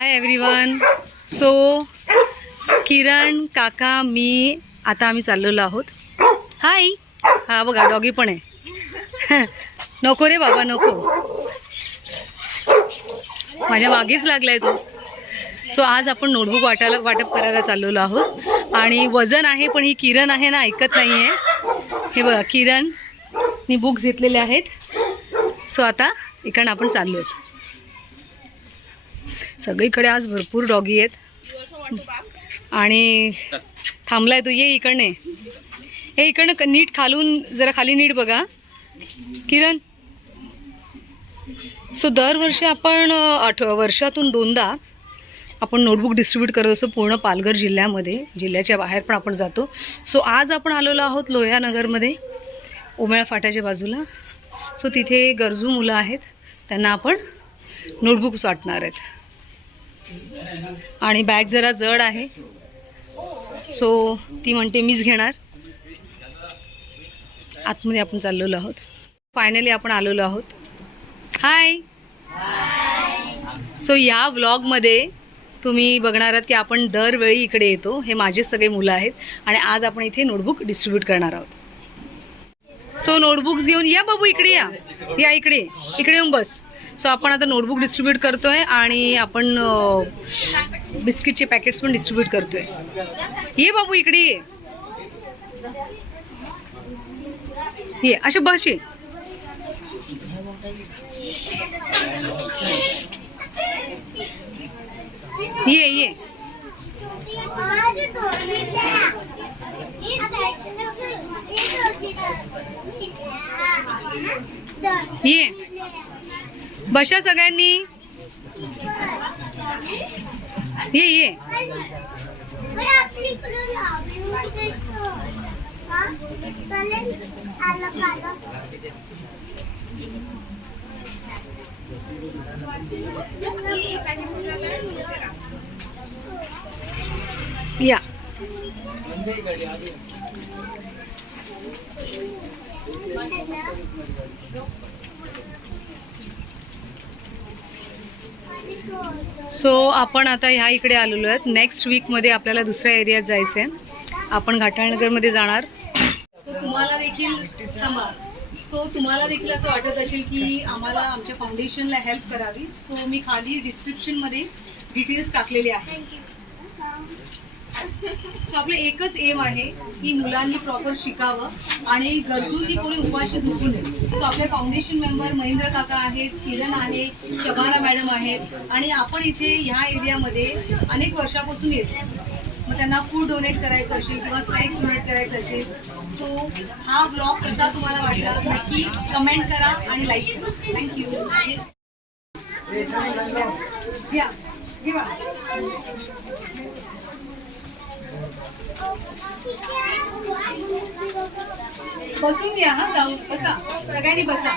Hi everyone so किरण काका मी आता आम्ही चाललेलो आहोत. हाय हा बघा डॉगी पण आहे. नको रे बाबा नको. माझ्या मागेच लागलाय तो. सो आज आपण नोटबुक वाटायला वाटप करायला चाललेलो आहोत. आणि वजन आहे पण ही किरण आहे ना ऐकत नाही आहे हे बघा किरण मी बुक्स घेतलेले आहेत. सो आता इकडनं आपण चाललो आहोत सगळीकडे आज भरपूर डॉगी आहेत. आणि थांबलाय तू ये इकडने. हे इकडनं क- नीट खालून जरा खाली नीट बघा. किरण सो दरवर्षी आपण आठ वर्षातून दोनदा आपण नोटबुक डिस्ट्रीब्यूट करत असतो पूर्ण पालघर जिल्ह्यामध्ये जिल्ह्याच्या बाहेर पण आपण जातो. सो आज आपण आलेलो आहोत लोह्यानगरमध्ये उमेळा फाट्याच्या बाजूला. सो तिथे गरजू मुलं आहेत त्यांना आपण नोटबुक्स वाटणार आहेत. आणि बॅग जरा जड आहे. सो ती म्हणते मीच घेणार. आतमध्ये आपण चाललेलो आहोत. फायनली आपण आलेलो आहोत. हाय सो या व्लॉगमध्ये तुम्ही बघणार आहात की आपण दरवेळी इकडे येतो. हे माझेच सगळे मुलं आहेत. आणि आज आपण इथे नोटबुक डिस्ट्रीब्यूट करणार आहोत. सो नोटबुक्स घेऊन या बाबू इकडे या. या इकडे. इकडे येऊन बस. सो आपण आता नोटबुक डिस्ट्रीब्यूट करतोय आणि आपण बिस्किटचे पॅकेट्स पण डिस्ट्रीब्यूट करतोय. ये बाबू इकडे ये. ये असे बस ये. ये ये. ये. बशा सगळ्यांनी. ये ये. या. सो आपण आता ह्या इकडे आलेलो आहेत. नेक्स्ट वीकमध्ये आपल्याला दुसऱ्या एरियात जायचं आहे आपण घाटाळनगरमध्ये जाणार. सो तुम्हाला देखील थांबा. सो तुम्हाला देखील असं वाटत असेल की आम्हाला आमच्या फाउंडेशनला हेल्प करावी. सो मी खाली डिस्क्रिप्शनमध्ये डिटेल्स टाकलेले आहे. सो आपलं एकच एम आहे की मुलांनी प्रॉपर शिकावं आणि गरजूंनी कोणी उपाशी झोपू नये. सो आपले फाउंडेशन मेंबर महेंद्र काका आहेत किरण आहे शबाना मॅडम आहेत आणि आपण इथे ह्या एरियामध्ये अनेक वर्षापासून येतो. मग त्यांना फूड डोनेट करायचं असेल किंवा स्नॅक्स डोनेट करायचं असेल सो हा ब्लॉग कसा तुम्हाला वाटला? नक्की कमेंट करा आणि लाईक करा. थँक्यू या. बसून घ्या हा जाऊ बसा. सगळ्यांनी बसा.